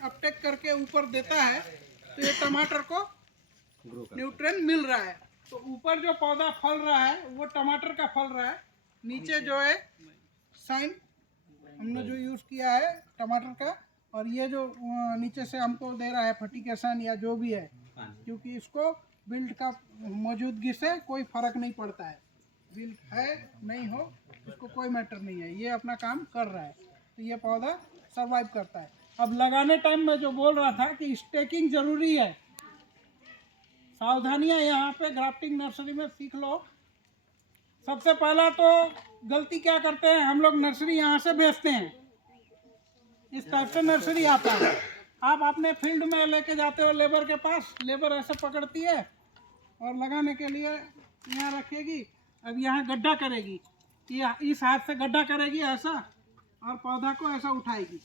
Uptake करके ऊपर देता है, तो ये टमाटर को न्यूट्रिएंट मिल रहा है। तो ऊपर जो पौधा फल रहा है वो टमाटर का फल रहा है, नीचे जो है साइन हमने जो यूज़ किया है टमाटर का, और ये जो नीचे से हमको दे रहा है फर्टिगेशन या जो भी है, क्योंकि इसको बिल्ड का मौजूदगी से कोई फर्क नहीं पड़ता है, बिल्ड है नहीं हो इसको कोई मैटर नहीं है, ये अपना काम कर रहा है, तो ये पौधा सरवाइव करता है। अब लगाने टाइम में जो बोल रहा था कि स्टेकिंग जरूरी है, सावधानियां यहाँ पे ग्राफ्टिंग नर्सरी में सीख लो। सबसे पहला तो गलती क्या करते हैं हम लोग, नर्सरी यहाँ से भेजते हैं, इस टाइप से नर्सरी आता है, आप अपने फील्ड में लेके जाते हो लेबर के पास, लेबर ऐसे पकड़ती है और लगाने के लिए यहाँ रखेगी, अब यहाँ गड्ढा करेगी, ये इस हाथ से गड्ढा करेगी ऐसा, और पौधा को ऐसा उठाएगी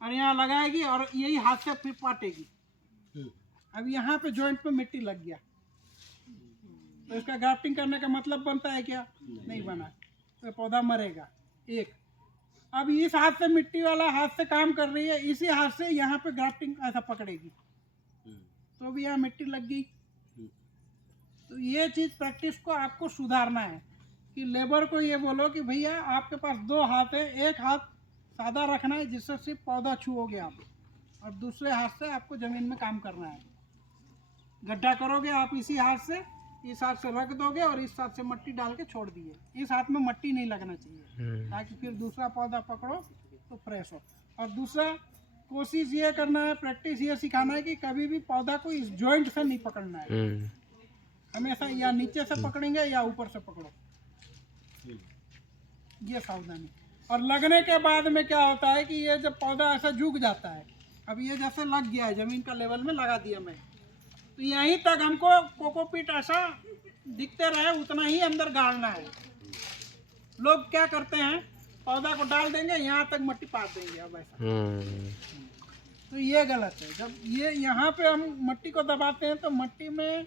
और यहाँ लगाएगी और यही हाथ से फिर पाटेगी। अब यहाँ पे जॉइंट पे मिट्टी लग गया, तो इसका ग्राफ्टिंग करने का मतलब बनता है क्या? नहीं बना, तो पौधा मरेगा। एक अब इस हाथ से मिट्टी वाला हाथ से काम कर रही है, इसी हाथ से यहाँ पे ग्राफ्टिंग ऐसा पकड़ेगी, तो भी यहाँ मिट्टी लग गई। तो ये चीज़ प्रैक्टिस को आपको सुधारना है कि लेबर को ये बोलो कि भैया आपके पास दो हाथ है, एक हाथ सादा रखना है जिससे सिर्फ पौधा छुओगे आप, और दूसरे हाथ से आपको ज़मीन में काम करना है। गड्ढा करोगे आप इसी हाथ से, इस हाथ से रख दोगे और इस हाथ से मिट्टी डाल के छोड़ दिए, इस हाथ में मिट्टी नहीं लगना चाहिए, ताकि फिर दूसरा पौधा पकड़ो तो फ्रेश हो। और दूसरा कोशिश ये करना है, प्रैक्टिस ये सिखाना है कि कभी भी पौधा को इस जॉइंट से नहीं पकड़ना है, हमेशा या नीचे से पकड़ेंगे या ऊपर से पकड़ो, ये सावधानी। और लगने के बाद में क्या होता है कि ये जब पौधा ऐसा झुक जाता है, अब ये जैसे लग गया है ज़मीन का लेवल में लगा दिया मैं, तो यहीं तक हमको कोकोपीट ऐसा दिखते रहे उतना ही अंदर गाड़ना है। लोग क्या करते हैं, पौधा को डाल देंगे यहाँ तक मिट्टी पाट देंगे, अब ऐसा तो ये गलत है। जब ये यहाँ पे हम मिट्टी को दबाते हैं तो मिट्टी में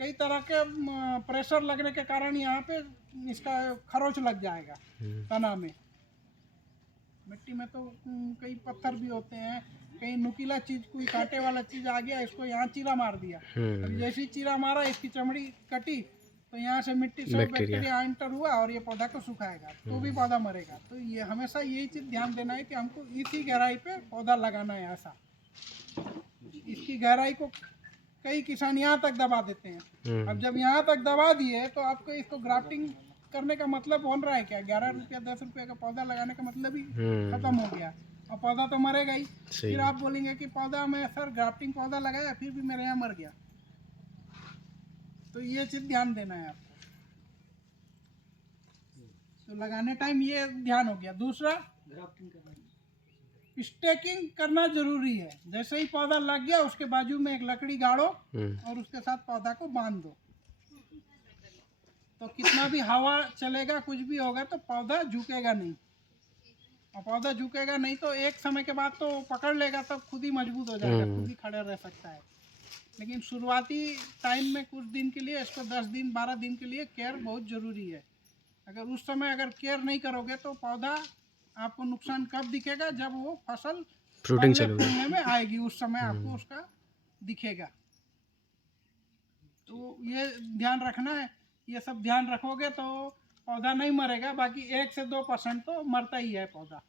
कई तरह के प्रेशर लगने के कारण यहाँ पे इसका खरोच लग जाएगा तना में। मिट्टी में तो कई पत्थर भी होते हैं, कहीं नुकीला चीज, कोई कांटे वाला चीज आ गया, इसको यहाँ चीरा मार दिया, अब जैसे ही चीरा मारा इसकी चमड़ी कटी तो यहाँ से मिट्टी से बैक्टीरिया एंटर हुआ और ये पौधा को सुखाएगा, तो भी पौधा मरेगा। तो ये हमेशा यही चीज ध्यान देना है कि हमको इसी गहराई पे पौधा लगाना है ऐसा। इसकी गहराई को कई किसान यहाँ तक दबा देते हैं, अब जब यहाँ तक दबा दिए तो आपको इसको ग्राफ्टिंग करने का मतलब बन रहा है क्या? 11 रुपया 10 रुपया का पौधा लगाने का मतलब ही खत्म हो गया, और पौधा तो मरेगा ही। फिर आप बोलेंगे कि पौधा में सर ग्राफ्टिंग पौधा लगाया फिर भी मेरे यहाँ मर गया, तो ये चीज ध्यान देना है आपको। तो लगाने टाइम ये ध्यान हो गया। दूसरा, स्टेकिंग करना जरूरी है। जैसे ही पौधा लग गया उसके बाजू में एक लकड़ी गाड़ो और उसके साथ पौधा को बांध दो, तो कितना भी हवा चलेगा कुछ भी होगा तो पौधा झुकेगा नहीं, और पौधा झुकेगा नहीं तो एक समय के बाद तो पकड़ लेगा, तब खुद ही मजबूत हो जाएगा, खुद ही खड़ा रह सकता है। लेकिन शुरुआती टाइम में कुछ दिन के लिए, इसको 10 दिन 12 दिन के लिए केयर बहुत ज़रूरी है। अगर उस समय अगर केयर नहीं करोगे तो पौधा आपको नुकसान कब दिखेगा? जब वो फसल फूलने में आएगी, उस समय आपको उसका दिखेगा। तो ये ध्यान रखना है, ये सब ध्यान रखोगे तो पौधा नहीं मरेगा, बाकी 1 से 2% तो मरता ही है पौधा।